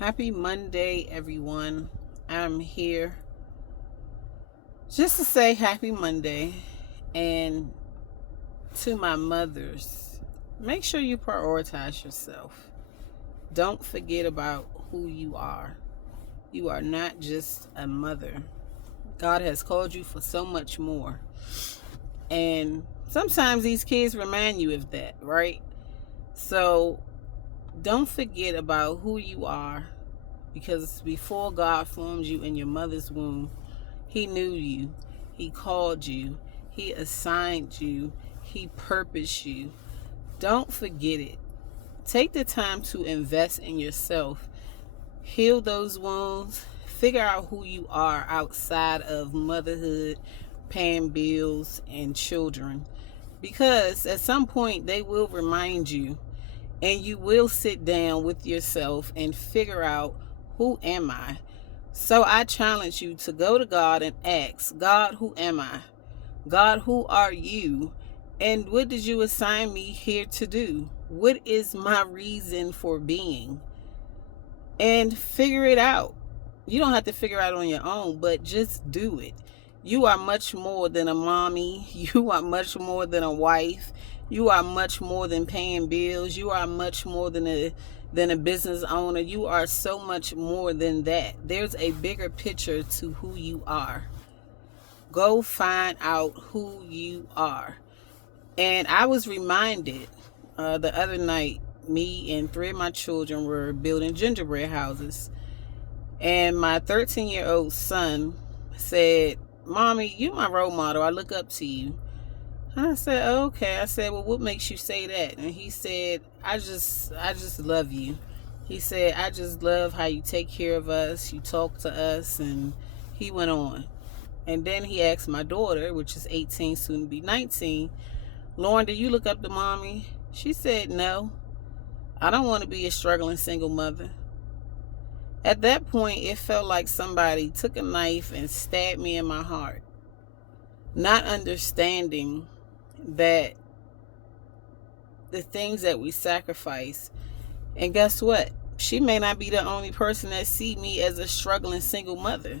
Happy Monday, everyone. I'm here just to say happy Monday. And to my mothers, make sure you prioritize yourself. Don't forget about who you are. You are not just a mother, God has called you for so much more. And sometimes these kids remind you of that, right? So don't forget about who you are, because before God formed you in your mother's womb, He knew you, He called you, He assigned you, He purposed you. Don't forget it. Take the time to invest in yourself, heal those wounds, figure out who you are outside of motherhood, paying bills, and children. Because at some point they will remind you, and you will sit down with yourself and figure out, who am I? So I challenge you to go to God and ask, God, who am I? God, who are you? And what did you assign me here to do? What is my reason for being? And figure it out. You don't have to figure it out on your own, but just do it. You are much more than a mommy. You are much more than a wife. You are much more than paying bills. You are much more than a business owner. You are so much more than that. There's a bigger picture to who you are. Go find out who you are. And I was reminded the other night, me and three of my children were building gingerbread houses. And my 13-year-old son said, Mommy, you my role model. I look up to you. And I said, okay. I said, well, what makes you say that? And he said, I just love you. He said, I just love how you take care of us. You talk to us. And he went on. And then he asked my daughter, which is 18, soon to be 19, Lauren, do you look up to Mommy? She said, no. I don't want to be a struggling single mother. At that point, it felt like somebody took a knife and stabbed me in my heart, not understanding that the things that we sacrifice, and guess what? She may not be the only person that see me as a struggling single mother,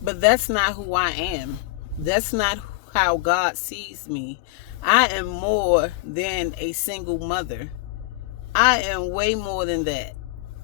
but that's not who I am. That's not how God sees me. I am more than a single mother. I am way more than that.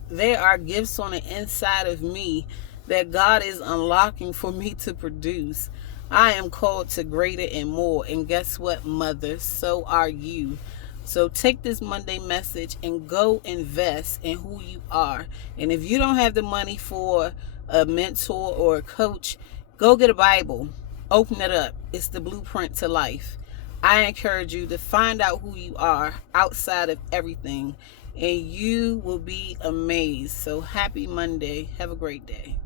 There are gifts on the inside of me that God is unlocking for me to produce. I am called to greater and more. And guess what, mother? So are you. So take this Monday message and go invest in who you are. And if you don't have the money for a mentor or a coach, go get a Bible. Open it up. It's the blueprint to life. I encourage you to find out who you are outside of everything, and you will be amazed. So happy Monday. Have a great day.